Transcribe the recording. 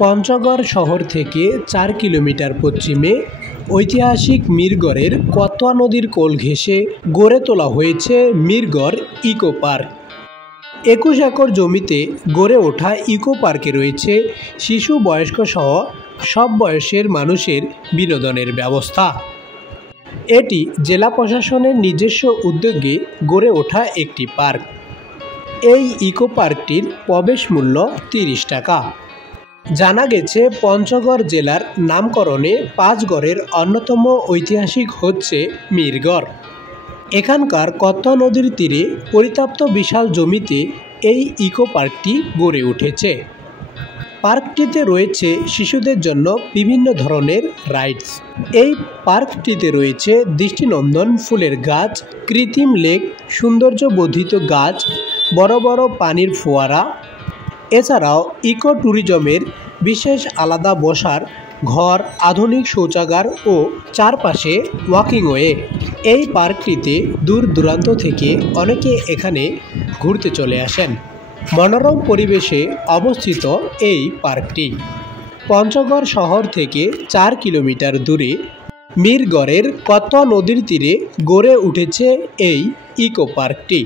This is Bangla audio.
পঞ্চগড় শহর থেকে ৪ কিলোমিটার পশ্চিমে ঐতিহাসিক মিরগড়ের কতোয়া নদীর কোল ঘেঁষে গড়ে তোলা হয়েছে মিরগড় ইকো পার্ক। ২১ একর জমিতে গড়ে ওঠা ইকো পার্কে রয়েছে শিশু, বয়স্ক সহ সব বয়সের মানুষের বিনোদনের ব্যবস্থা। এটি জেলা প্রশাসনের নিজস্ব উদ্যোগে গড়ে ওঠা একটি পার্ক। এই ইকো পার্কটির প্রবেশ মূল্য ৩০ টাকা। জানা গেছে, পঞ্চগড় জেলার নামকরণে ৫ গড়ের অন্যতম ঐতিহাসিক হচ্ছে মিরগড়। এখানকার কতোয়া নদীর তীরে পরিত্যক্ত বিশাল জমিতে এই ইকো পার্কটি গড়ে উঠেছে। পার্কটিতে রয়েছে শিশুদের জন্য বিভিন্ন ধরনের রাইডস। এই পার্কটিতে রয়েছে দৃষ্টিনন্দন ফুলের গাছ, কৃত্রিম লেক, সৌন্দর্য বর্ধিত গাছ, বড় বড় পানির ফোয়ারা। এছাড়াও ইকো ট্যুরিজমের বিশেষ আলাদা বসার ঘর, আধুনিক শৌচাগার ও চারপাশে ওয়াকিংওয়ে। এই পার্কটিতে দূর দূরান্ত থেকে অনেকে এখানে ঘুরতে চলে আসেন। মনোরম পরিবেশে অবস্থিত এই পার্কটি পঞ্চগড় শহর থেকে ৪ কিলোমিটার দূরে মিরগড়ের কতোয়া নদীর তীরে গড়ে উঠেছে এই ইকো পার্কটি।